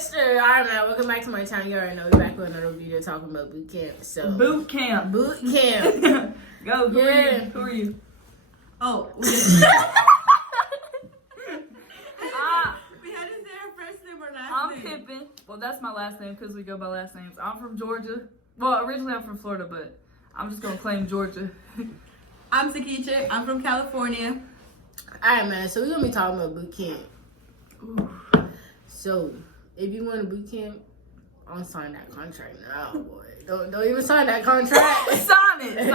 Yes, sir. All right, man. Welcome back to my channel. You already know we're back with another video talking about boot camp. So boot camp. Boot camp. Go. Who are you? Oh. We had to say our first name or last name. I'm Pippin. Well, that's my last name because we go by last names. I'm from Georgia. Well, originally I'm from Florida, but I'm just gonna claim Georgia. I'm Sakicha. I'm from California. All right, man. So we're gonna be talking about boot camp. Ooh. So if you want a boot camp, I'll sign that contract now, boy. Don't even sign that contract. Sign it.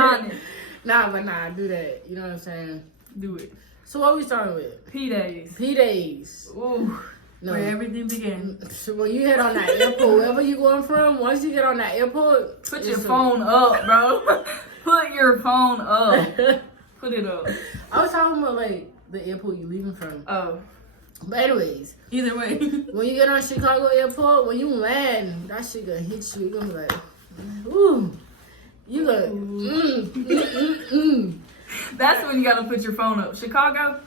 Nah, do that. You know what I'm saying? Do it. So what we starting with? P-Days. P-Days. Ooh. No. Where everything began. So when you head on that airport, wherever you going from, once you get on that airport, Put your phone up, bro. Put your phone up. Put it up. I was talking about like the airport you leaving from. Oh. But anyways, Either way. when you get on Chicago airport, when you land, that shit gonna hit you. You're gonna be like, ooh. You gonna, That's when you gotta put your phone up. Chicago,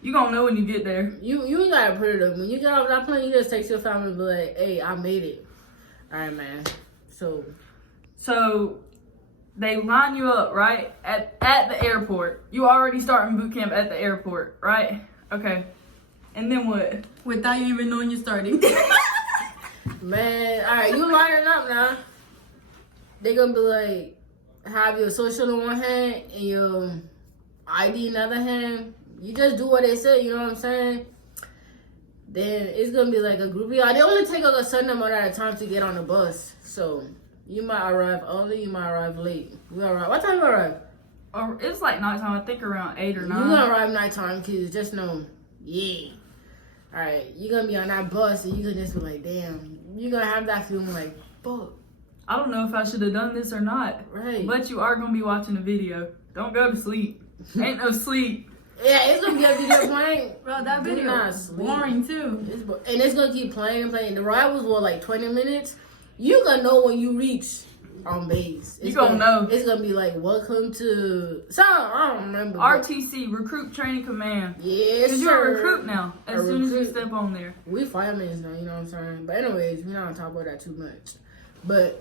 you gonna know when you get there. You ain't gotta put it up. When you get off that plane, you just text your family and be like, hey, I made it. All right, man. So they line you up, right? At the airport. You already starting boot camp at the airport, right? Okay. And then what? Without you even knowing you're starting. man, all right, you lining up now. They gonna be like, have your social in one hand and your ID in the other hand. You just do what they say, you know what I'm saying? Then it's gonna be like a group of y'all. They only take a certain amount at a time to get on the bus. So you might arrive early, you might arrive late. We arrive. What time you arrive? Or it's like nighttime, I think around 8 or 9. You gonna arrive nighttime, kids. Just know, yeah. All right, you gonna be on that bus and you gonna just be like, damn. You gonna have that feeling like, fuck. I don't know if I should have done this or not. Right. But you are gonna be watching the video. Don't go to sleep. Ain't no sleep. Yeah, it's gonna be a video playing. Bro, that Do video not is sleep. boring too. And it's gonna keep playing and playing. The ride was like 20 minutes. You gonna know when you reach on base. You gonna know. It's gonna be like, welcome to I don't remember. RTC, Recruit Training Command. Yes, Because you're a recruit now. As soon as you recruit. step on there. We firemen now, you know what I'm saying? But anyways, we're not gonna talk about that too much. But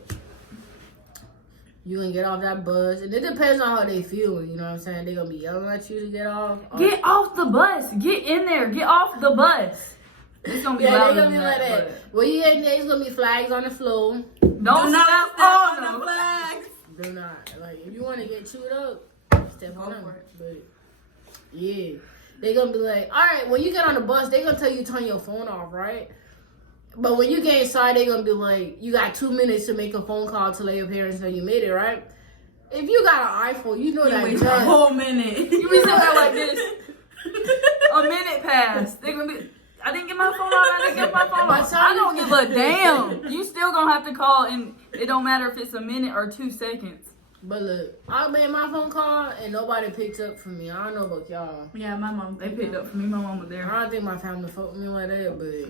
you gonna get off that bus, and it depends on how they feel, you know what I'm saying? They gonna be yelling at you to get off. Get off the bus. Get in there. Get off the bus. It's gonna be Yeah, louder they gonna than be like that. When you get in there, it's gonna be flags on the floor. Don't Do not step step on on them. the flags. Do not. Like, if you want to get chewed up, step Go on them. for it. But, yeah. They gonna be like, all right, when you get on the bus, they gonna tell you to turn your phone off, right? But when you get inside, they gonna be like, you got 2 minutes to make a phone call to let your parents know you made it, right? If you got an iPhone, you know You that. wait a whole minute. You be sitting there like this. A minute passed. They gonna be. I didn't get my phone on. I didn't get my phone on. I don't give a damn. You still gonna have to call, and it don't matter if it's a minute or 2 seconds. But look, I made my phone call and nobody picked up for me. I don't know about y'all. Yeah, my mom. They picked up for me. My mom was there. I don't think my family fucked with me like that, but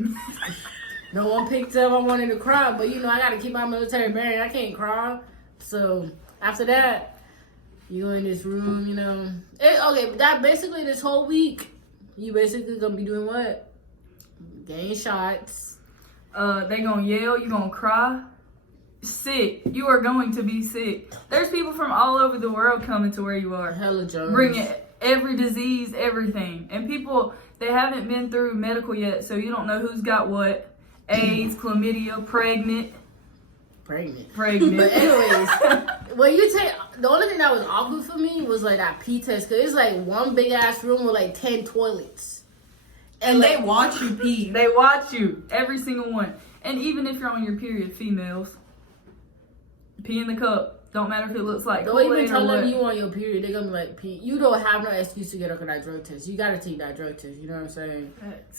no one picked up. I wanted to cry, but you know, I gotta keep my military bearing. I can't cry. So after that, you go in this room, you know. Okay, that basically this whole week, you basically gonna be doing what? Getting shots. They gonna yell. You gonna cry. Sick. You are going to be sick. There's people from all over the world coming to where you are. Hella germs. Bringing every disease, everything. And people, they haven't been through medical yet, so you don't know who's got what. AIDS, chlamydia, pregnant. But Pregnant. anyways, when you take, the only thing that was awkward for me was like that pee test, because it's like one big ass room with like 10 toilets. And they watch you pee. They watch you, every single one. And even if you're on your period, females, pee in the cup. Don't matter if it looks like Don't even Kool-Aid tell or them what. you on your period. They're gonna be like, pee. You don't have no excuse to get up on that drug test. You gotta take that drug test. You know what I'm saying?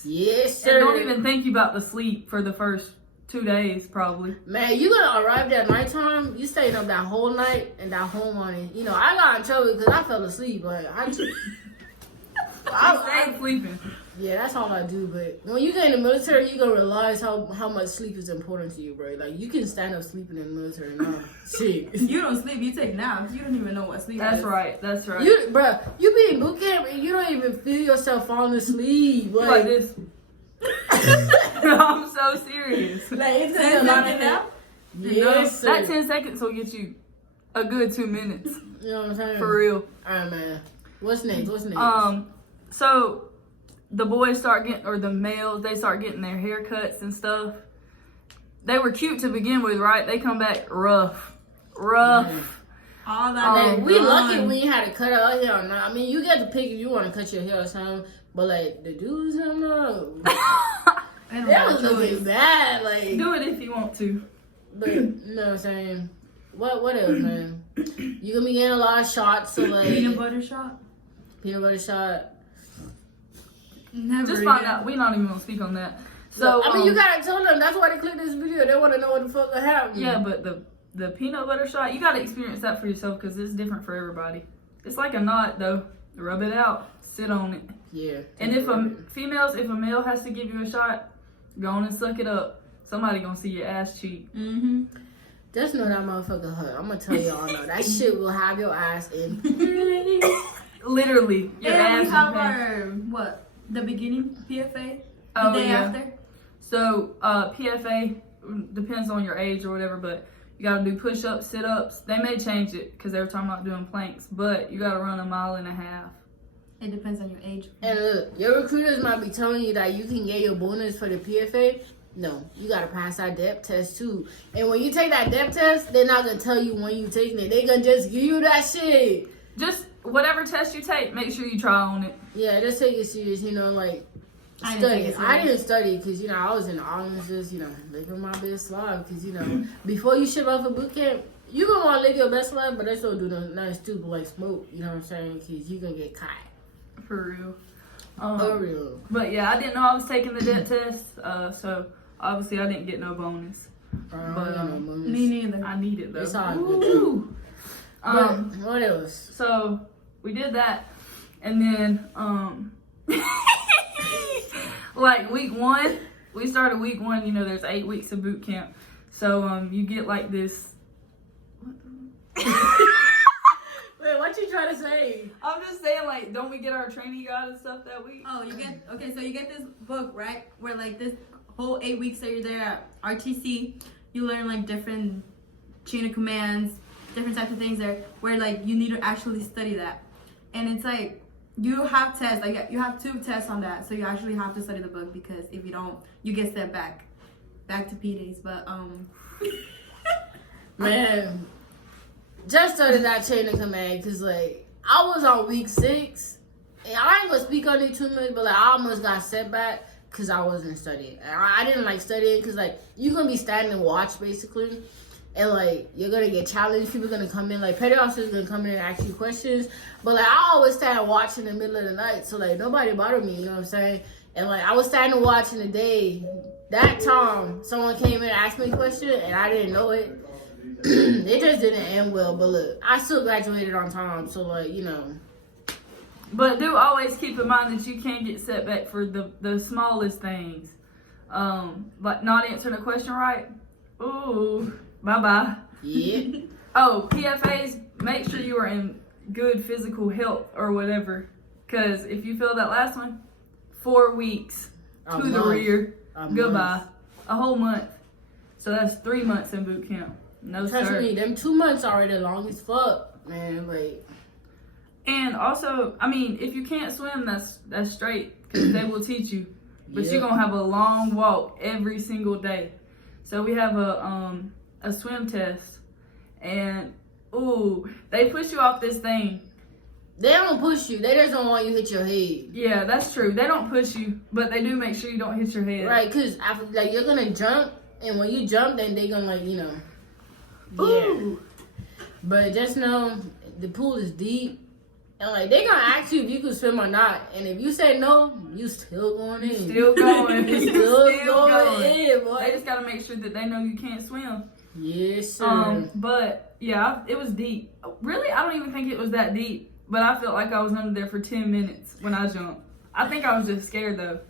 Yes, sir. And don't even think you about to sleep for the first 2 days, probably. Man, you gonna arrive at nighttime. You staying up that whole night and that whole morning. You know, I got in trouble because I fell asleep. Like I stayed sleeping. yeah, that's all I do. But when you get in the military, you gonna realize how much sleep is important to you, bro. Like you can stand up sleeping in the military now. Shit. You don't sleep. You take naps. You don't even know what sleep That's is. right. That's right. You, bro, you be in boot camp and you don't even feel yourself falling asleep. You like this. I'm so serious. serious. Like, it's 10 a lot of seconds now? Yes, sir. That 10 seconds will get you a good 2 minutes. You know what I'm saying? For real. Alright, man. What's next? So the boys start getting, or the males, they start getting their haircuts and stuff. They were cute to begin with, right? They come back rough. Man. All that. We lucky we ain't had to cut our hair or not. I mean, you get to pick if you want to cut your hair or something, but like the dudes, I don't know. That was looking bad. Like, do it if you want to. But you know what I'm saying? What else, man? You gonna be getting a lot of shots, so like Peanut butter shot? peanut butter shot. Never. Just find out. We're not even gonna speak on that. So I mean, you gotta tell them. That's why they click this video. They want to know what the fuck happened. yeah, but the peanut butter shot, you gotta experience that for yourself because it's different for everybody. It's like a knot though. Rub it out. Sit on it. Yeah. And if a male has to give you a shot, go on and suck it up. Somebody gonna see your ass cheek. Mm-hmm. Just know that motherfucker hurt. I'm gonna tell y'all now. That shit will have your ass in. Literally, your ass. And we in have pain. our, the beginning PFA? The Oh, day yeah. after? So PFA depends on your age or whatever, but you gotta do push-ups, sit-ups. They may change it because they were talking about doing planks, but you gotta run 1.5 miles. It depends on your age. And look, your recruiters might be telling you that you can get your bonus for the PFA. No, you gotta pass that depth test too. And when you take that depth test, they're not gonna tell you when you taking it. They gonna just give you that shit. Just whatever test you take, make sure you try on it. Yeah, just take it serious. You know, like I didn't take study. it serious. I didn't study because you know I was in the army, just living my best life. Because you know, before you ship out for boot camp, you gonna want to live your best life, but they still do nothing stupid like smoke. You know what I'm saying? Because you gonna get caught. For real. For real. But yeah, I didn't know I was taking the depth test, so obviously I didn't get no bonus. Me neither. I need it though. It's all good. Ooh. But what else? So we did that, and then like week 1, we started week 1. You know, there's 8 weeks of boot camp, so you get like this. Wait, what you trying to say? I'm just saying, like, don't we get our training guide and stuff that week? Oh, so you get this book, right? Where like this whole 8 weeks that you're there at RTC, you learn like different chain of commands, different types of things there, where like you need to actually study that. And it's like, you have tests, like you have 2 tests on that, so you actually have to study the book, because if you don't, you get sent back to PDs. But Man, just started that chain of command because, like, I was on week 6, and I ain't gonna speak on it too much, but, like, I almost got set back because I wasn't studying. And I didn't like studying because, like, you're gonna be standing and watch, basically, and, like, you're gonna get challenged. People gonna come in, like, petty officers gonna come in and ask you questions, but, like, I always stand and watch in the middle of the night, so, like, nobody bothered me, you know what I'm saying? And, like, I was standing and watching the day. That time, someone came in and asked me a question, and I didn't know it. It just didn't end well, but look, I still graduated on time, so like, you know. But do always keep in mind that you can get set back for the smallest things. Like not answering a question right. Ooh, bye-bye. Yeah. Oh, PFAs, make sure you are in good physical health or whatever. Because if you fail that last one, 4 weeks A to the month. rear. A Goodbye. month. A whole month. So that's 3 months in boot camp. No Trust sir. me, them 2 months already long as fuck, man. Like, And also, I mean, if you can't swim, that's straight, because they will teach you. But Yeah. you're gonna have a long walk every single day. So we have a swim test, and ooh, they push you off this thing. they don't push you. They just don't want you to hit your head. Yeah, that's true. They don't push you, but they do make sure you don't hit your head. Right, because like, you're gonna jump, and when you jump, then they gonna, like, you know. Yeah. Ooh. But just know, the pool is deep. And, like, they gonna ask you if you can swim or not. And if you say no, you still going in. Still going. You still going in, boy. They just gotta make sure that they know you can't swim. Yes, sir. But yeah, it was deep. Really, I don't even think it was that deep. But I felt like I was under there for 10 minutes when I jumped. I think I was just scared though.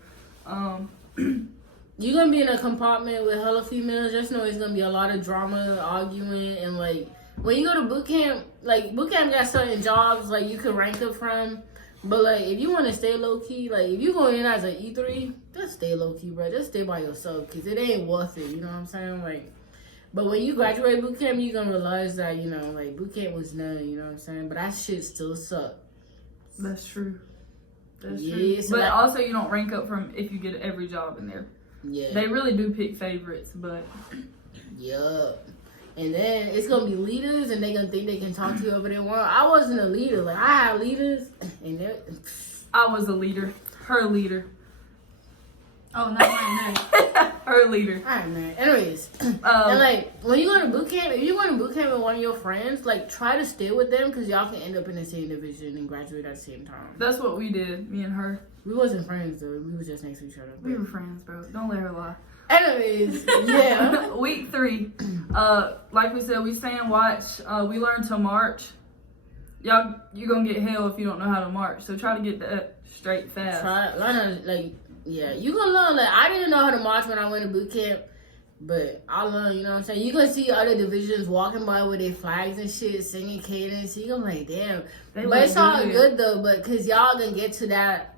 You're gonna be in a compartment with hella females. Just know it's gonna be a lot of drama, arguing, and like when you go to boot camp, like boot camp got certain jobs like you can rank up from. But like, if you want to stay low key, like if you going in as an E3, just stay low key, bro. Just stay by yourself, cause it ain't worth it. You know what I'm saying? Like, but when you graduate boot camp, you gonna realize that like boot camp was none. You know what I'm saying? But that shit still suck. That's true. That's yeah, true. so But like, also, you don't rank up from if you get every job in there. Yeah. They really do pick favorites, but. Yeah. And then it's gonna be leaders, and they gonna think they can talk to you over there. I wasn't a leader. Like I had leaders, and I was a leader. Her leader. Oh, not mine. Her leader. Alright, man. Anyways, and like when you go to boot camp, if you go to boot camp with one of your friends, like try to stay with them because y'all can end up in the same division and graduate at the same time. That's what we did, me and her. We wasn't friends though. We was just next to each other. We were friends, bro. Don't let her lie. Anyways, yeah. Week 3. Like we said, we stay and watch. We learn to march. Y'all, you gonna get hell if you don't know how to march. So try to get that straight fast. Learn how to, like, yeah, you gonna learn. Like, I didn't know how to march when I went to boot camp, but I learned. You know what I'm saying? You gonna see other divisions walking by with their flags and shit, singing cadence. You gonna like, damn. But it's all good though. But cause y'all gonna get to that.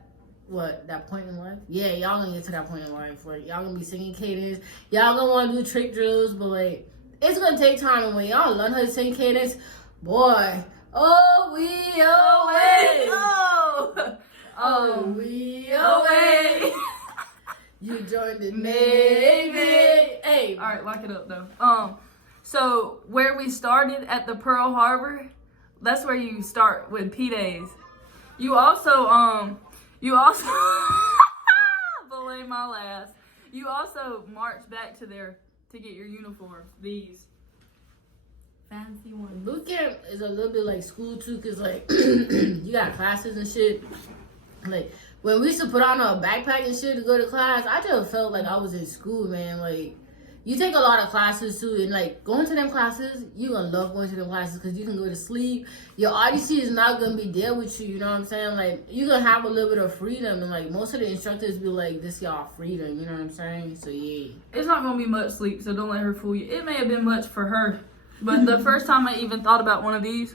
That point in life? Yeah, y'all gonna get to that point in life where y'all gonna be singing cadence. Y'all gonna wanna do trick drills, but like, it's gonna take time. And when y'all learn how to sing cadence, boy, oh, we away. Oh, we away. You joined the Navy. Hey. All right, lock it up though. So where we started at the Pearl Harbor, that's where you start with P-Days. You also belay my last. You also march back to there to get your uniform. These Fancy ones. Boot camp is a little bit like school too, cause like you got classes and shit. Like when we used to put on a backpack and shit to go to class, I just felt like I was in school, man. Like you take a lot of classes too, and like going to them classes, you gonna love going to them classes because you can go to sleep. Your RDC is not gonna be there with you. You know what I'm saying? Like you gonna have a little bit of freedom, and like most of the instructors be like, "This y'all freedom." You know what I'm saying? So yeah, it's not gonna be much sleep, so don't let her fool you. It may have been much for her, but the first time I even thought about one of these,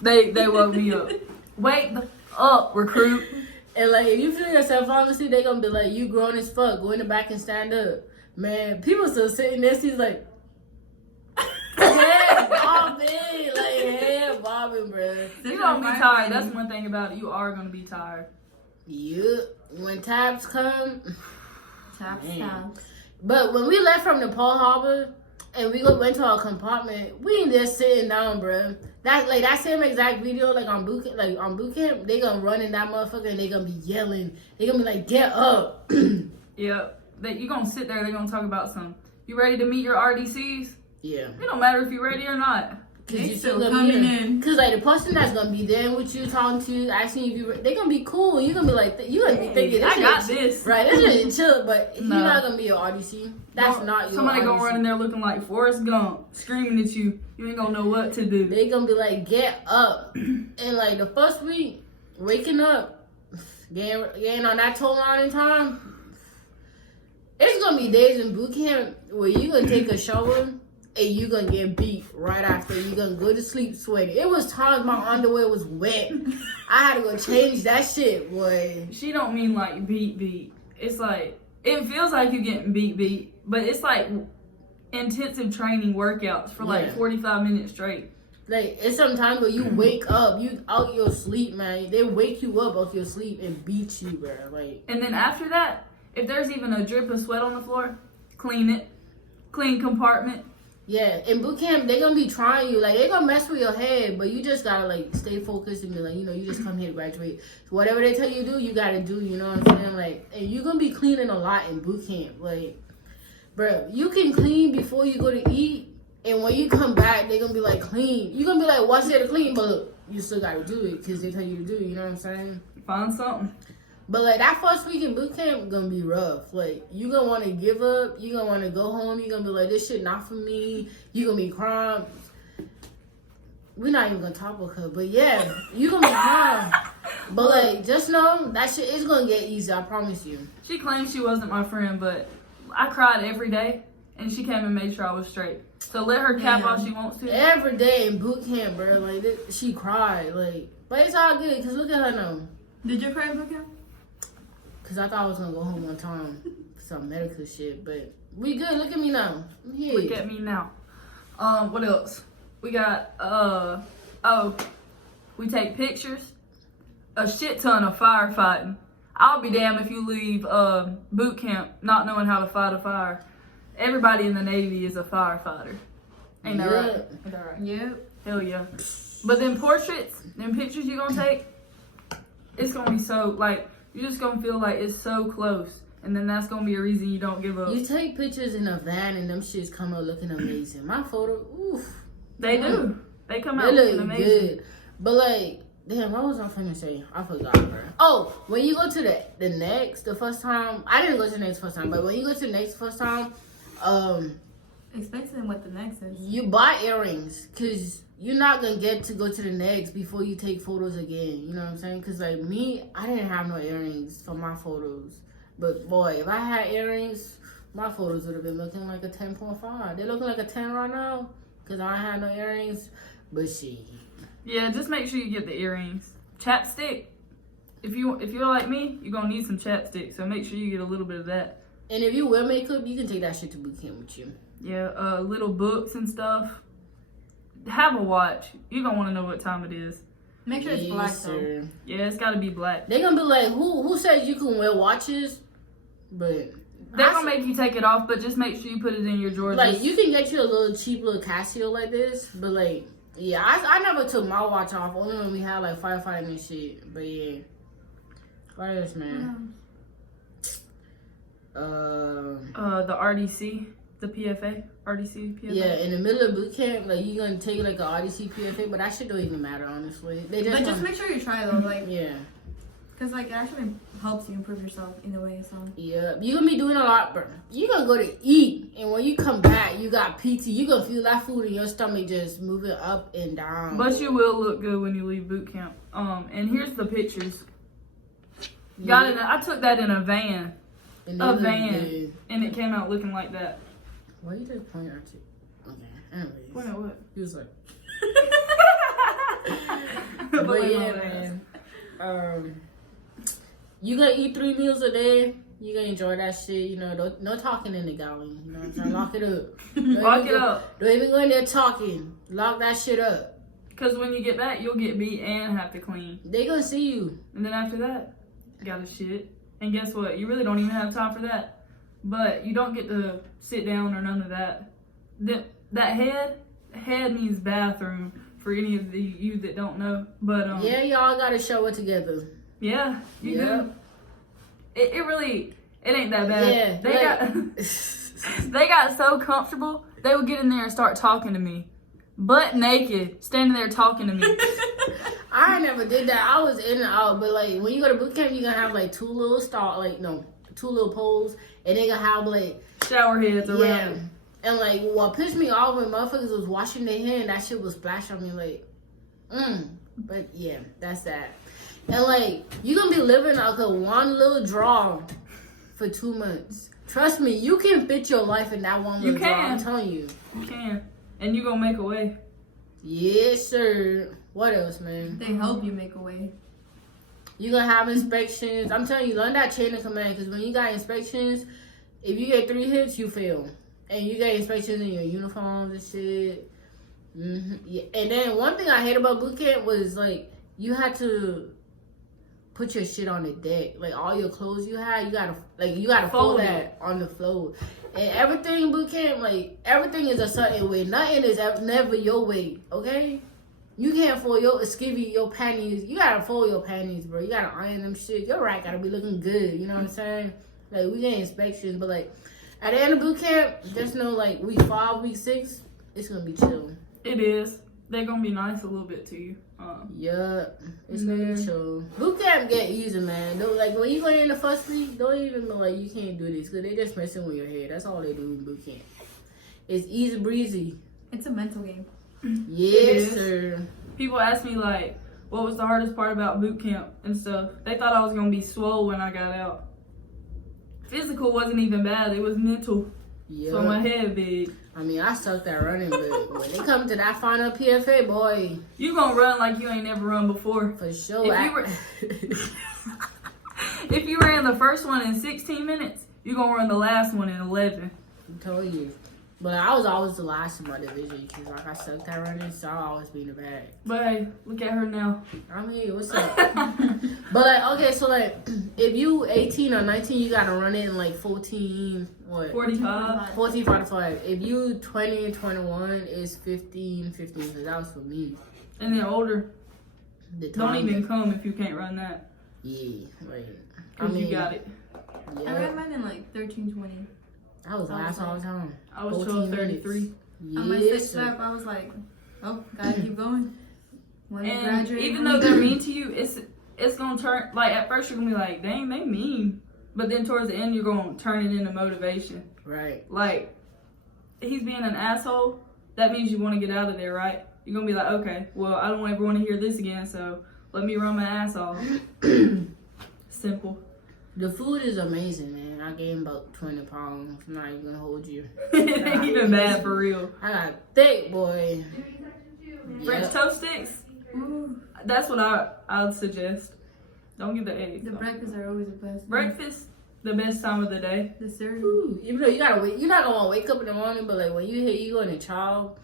they woke me up. Wake up, recruit. And like if you feel yourself falling asleep, they gonna be like, "You grown as fuck. Go in the back and stand up." Man, people still sitting there. She's like, head bobbing, like head bobbing, bro. You're gonna be tired. That's one thing about it. You are gonna be tired. Yeah, when tabs come, Tabs. But when we left from the Pearl Harbor and we went to our compartment, we ain't just sitting down, bro. That same exact video, like on boot camp, they gonna run in that motherfucker and they gonna be yelling. They gonna be like, "Get up!" Yep. You gonna sit there, they're gonna talk about some. You ready to meet your RDCs? Yeah. It don't matter if you're ready or not. Cause They you still still coming in. Cause like the person that's gonna be there with you, talking to you, asking you if you, they gonna be cool. You gonna be like, you gonna be thinking, I got this. Right, this is chill. But No. you're not gonna be your RDC. That's not your Somebody RDC. gonna run in there looking like Forrest Gump, screaming at you. You ain't gonna know what to do. They gonna be like, get up. And like the first week, waking up, getting on that toe line in time. It's gonna be days in boot camp where you gonna take a shower and you gonna get beat right after. You gonna go to sleep sweaty. It was times my underwear was wet. I had to go change that shit, boy. She don't mean like beat. It's like, it feels like you getting beat, but it's like intensive training workouts for like 45 minutes straight. Like, it's sometimes where you wake up, you out your sleep, man. They wake you up out your sleep and beat you, bro. Like, and then after that, if there's even a drip of sweat on the floor, clean it. Clean compartment. yeah, in boot camp, they gonna be trying you. Like, they gonna mess with your head, but you just gotta, like, stay focused and be like, you just come here to graduate. So whatever they tell you to do, you gotta do, you know what I'm saying? Like, and you gonna be cleaning a lot in boot camp. Like, bro, you can clean before you go to eat, and when you come back, they gonna be like, clean. You gonna be like, what's there to clean? But look, you still gotta do it, because they tell you to do it, you know what I'm saying? Find something. But like that first week in boot camp gonna be rough. Like you gonna want to give up. You gonna want to go home. You gonna be like, this shit not for me. You gonna be crying. We're not even gonna talk about her, but yeah, you gonna be crying. But like, just know that shit is gonna get easy. I promise you. She claims she wasn't my friend, but I cried every day, and she came and made sure I was straight. So let her cap all she wants to. Every day in boot camp, bro. Like she cried. Like But it's all good, because look at her now. Did you cry in bootcamp? Because I thought I was going to go home one time for some medical shit. But we good. Look at me now. I'm here. Look at me now. What else? We got, we take pictures. A shit ton of firefighting. I'll be damned if you leave boot camp not knowing how to fight a fire. Everybody in the Navy is a firefighter. Ain't that right? Ain't that right? Yep. Hell yeah. But them portraits, them pictures you gonna take, it's gonna be so, like, you're just gonna feel like it's so close. And then that's gonna be a reason you don't give up. You take pictures in a van and them shits come out looking amazing. My photo, oof. They do. They come out They looking look amazing. good. But like, damn, what was I finna say? I forgot, bro. Oh, when you go to the first time, I didn't go to the next first time, but when you go to the next first time, Explain to them what the next is. you buy earrings, cause you're not gonna get to go to the next before you take photos again. You know what I'm saying? Cause like me, I didn't have no earrings for my photos. But boy, if I had earrings, my photos would have been looking like a 10.5. They're looking like a 10 right now, cause I had no earrings. But shit. Yeah, just make sure you get the earrings. Chapstick. If you're like me, you're gonna need some chapstick. So make sure you get a little bit of that. And if you wear makeup, you can take that shit to boot camp with you. Yeah, little books and stuff. Have a watch. You're gonna want to know what time it is. Make sure it's black though. Yeah, it's gotta be black. They're gonna be like, who says you can wear watches? But they're gonna make you take it off, but just make sure you put it in your drawers. Like, you can get you a little cheap little Casio like this, but like, yeah, I never took my watch off, only when we had like firefighting and shit. But yeah, what else, man? The RDC, the PFA, RDC, PFA. Yeah, in the middle of boot camp, like, you're gonna take like a RDC PFA, but that shit don't even matter, honestly. But just make sure you try though, like, yeah, because like it actually helps you improve yourself in a way. So yeah, you're gonna be doing a lot, bro. You're gonna go to eat, and when you come back, you got PT. You gonna feel that food in your stomach just moving up and down. But you will look good when you leave boot camp. And here's the pictures. I took that in a van. And it came out looking like that. Why you just point at it? Okay, anyways. Point at what? He was like. But But yeah, man. You gonna eat 3 meals a day. You gonna enjoy that shit. You know, no talking in the galley. You know what I'm saying? Lock it up. Lock it up. Don't even go in there talking. Lock that shit up. Because when you get back, you'll get beat and have to clean. They gonna see you. And then after that, you gotta shit. And guess what? You really don't even have time for that. But you don't get to sit down or none of that. That head means bathroom for any of you that don't know. But yeah, y'all gotta show it together. Yeah, you do. It ain't that bad. Yeah, they got so comfortable. They would get in there and start talking to me, butt naked, standing there talking to me. I never did that. I was in and out, but like when you go to boot camp, you gonna have like two little poles, and they gonna have like shower heads around. Yeah. And like what pissed me off when motherfuckers was washing their hair and that shit was splash on me like, But yeah, that's that. And like you gonna be living like a one little draw for 2 months. Trust me, you can fit your life in that one little draw. I'm telling you. You can, and you gonna make a way. Yes, sir. What else, man? They help you make a way. You gonna have inspections. I'm telling you, learn that chain of command. Because when you got inspections, if you get 3 hits, you fail. And you get inspections in your uniforms and shit. Yeah. And then one thing I hate about boot camp was like you had to put your shit on the deck. Like all your clothes you had, you gotta fold that on the floor. And everything in boot camp, like everything is a certain way. Nothing is never your way. Okay. You can't fold your panties. You gotta fold your panties, bro. You gotta iron them shit. Your rack gotta be looking good. You know what I'm saying? Like, we get inspections, but like, at the end of boot camp, just know like week 5, week 6, it's gonna be chill. It is. They're gonna be nice a little bit to you. Yeah, it's gonna be chill. Boot camp get easy, man. Don't, like when you go in the first week, don't even know like you can't do this because they just messing with your head. That's all they do in boot camp. It's easy breezy. It's a mental game. Yes, sir. People ask me like, what was the hardest part about boot camp and stuff? They thought I was gonna be swole when I got out. Physical wasn't even bad. It was mental. Yeah. So my head big. I mean, I sucked at running, but when it comes to that final PFA, boy, You gonna run like you ain't never run before. for sure. If you ran the first one in 16 minutes, you gonna run the last one in 11. I told you. But I was always the last in my division because, like, I sucked at running, so I'll always be in the bag. But hey, look at her now. I mean, what's up? But, like, okay, so, like, if you 18 or 19, you got to run it in, like, 14, what? 45. 14, 45. If you 20 and 21, it's 15, because that was for me. And then older. The Don't time even come if you can't run that. Yeah, right. Cause you got it. Yeah. I ran mine in like 13:20. I was last all the time. I was 14 12:33. On my Yes, sixth sir. lap, I was like, oh, gotta keep going. When I And graduate, even though they're mean to you, it's gonna turn, like, at first you're gonna be like, dang, they mean. But then towards the end, you're gonna turn it into motivation. Right. Like, he's being an asshole, that means you want to get out of there, right? You're gonna be like, okay, well, I don't ever want to hear this again, so let me run my ass off. Simple. The food is amazing, man. I gained about 20 pounds. I'm not even gonna hold you. It ain't even bad for real. I got thick, boy. French Yep. toast sticks? ooh, That's what I would suggest. Don't get the eggs. the though. breakfasts are always the best. Breakfast, the best time of the day. The cereal. Ooh, even though you gotta wait, you're not gonna wake up in the morning, but like when you go in the child,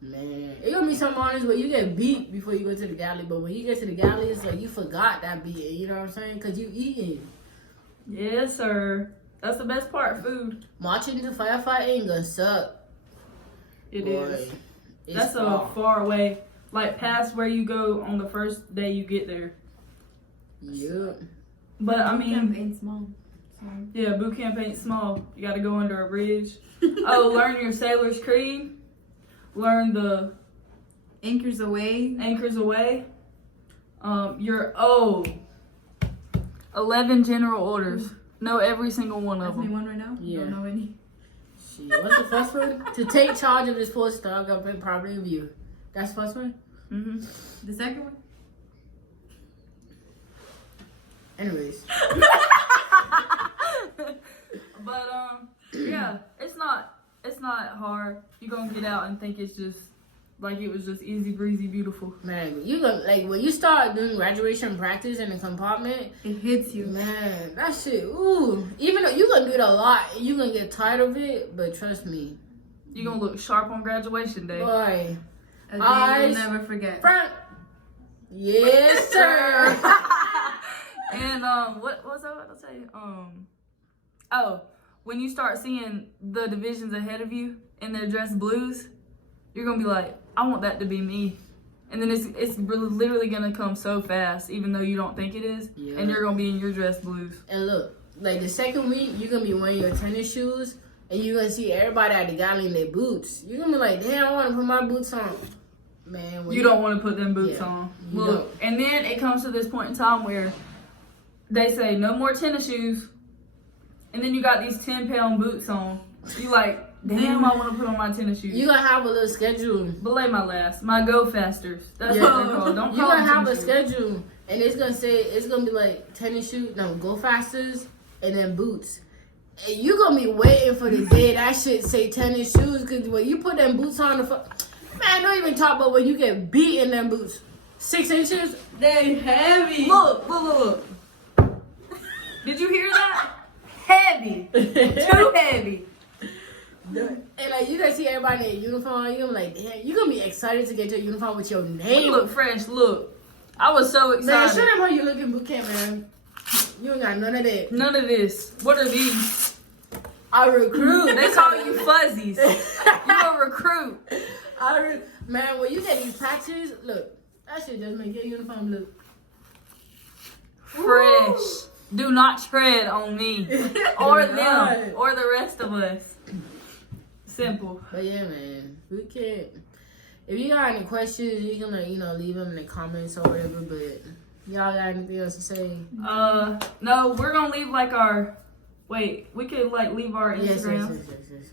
man, it gonna be some mornings where you get beat before you go to the galley. But when you get to the galley, it's like you forgot that beating. You know what I'm saying? Cause you eating. Yes, sir. That's the best part, food. Marching to firefight ain't gonna suck. It Boy, is. it's That's far. a far away. Like past where you go on the first day you get there. Yep. But I Camp mean, ain't small. So. yeah, boot camp ain't small. You gotta go under a bridge. Oh, learn your sailor's creed. Learn the Anchors away. anchors away. Your 11 general orders. Know every single one of Ask me them. one right now. Yeah. Don't know any. Shit, what's the first one? To take charge of this post stock government property of you. That's the first one? Mm-hmm. The second one. Anyways. But yeah, it's not hard. You're gonna get out and think it's just like it was just easy breezy beautiful. Man, you gonna like when you start doing graduation practice in the compartment, It hits you. man, that shit, ooh. Even though you gonna do it a lot, you gonna get tired of it, but trust me, You're gonna look sharp on graduation day. boy, A day Eyes. you'll never forget. front, yes sir. And what was I about to say? Oh, when you start seeing the divisions ahead of you in their dress blues, you're gonna be like, I want that to be me. And then it's literally gonna come so fast, even though you don't think it is. Yeah. And you're gonna be in your dress blues. And look, like the second week, you're gonna be wearing your tennis shoes, and you're gonna see everybody at the galley in their boots. You're gonna be like, damn, I want to put my boots on. Man, when You don't want to put them boots Yeah, on. you Look, and then it comes to this point in time where they say no more tennis shoes, and then you got these 10-pound boots on. You like, damn, I want to put on my tennis shoes. you're gonna have a little schedule. Belay my last, my go fasters. That's Yeah. what they're called. Don't You're call gonna them have a tennis shoes. schedule, and it's gonna be like tennis shoes, no, go fasters, and then boots. And you gonna be waiting for the day that shit say tennis shoes, because when you put them boots on, man, don't even talk about when you get beat in them boots. 6 inches? They heavy. Look. Did you hear that? Heavy. Too heavy. And like you gonna see everybody in uniform, you're gonna be like, damn, you're gonna be excited to get your uniform with your You name. look fresh. Look. I was so Man, excited. show them how you look in boot camp, man. You ain't got none of that. None of this. What are these? I recruit. They call you fuzzies. You a recruit. Man, when you get these patches, look, that shit just make your uniform look Fresh. Do not tread on me. Or them. not. Or the rest of us. Simple. But yeah, man, boot camp. If you got any questions, you can leave them in the comments or whatever. But y'all got anything else to say? No, we're gonna leave like our. Wait, we could like leave our Instagram. Yes.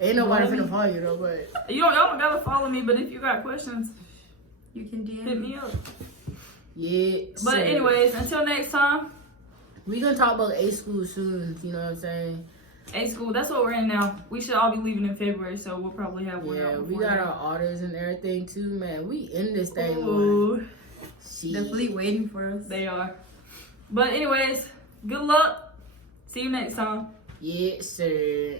Ain't nobody finna follow you though, but Y'all don't gotta follow me, but if you got questions, You can DM hit me up. yeah. But anyways, until next time. we gonna talk about A school soon. You know what I'm saying? A school, that's what we're in now. We should all be leaving in February, so we'll probably have one Yeah, out we before got then. our orders and everything too, man. We in this thing, boy. Ooh, Shit. The fleet waiting for us. they are. But anyways, good luck. See you next time. Yes, sir.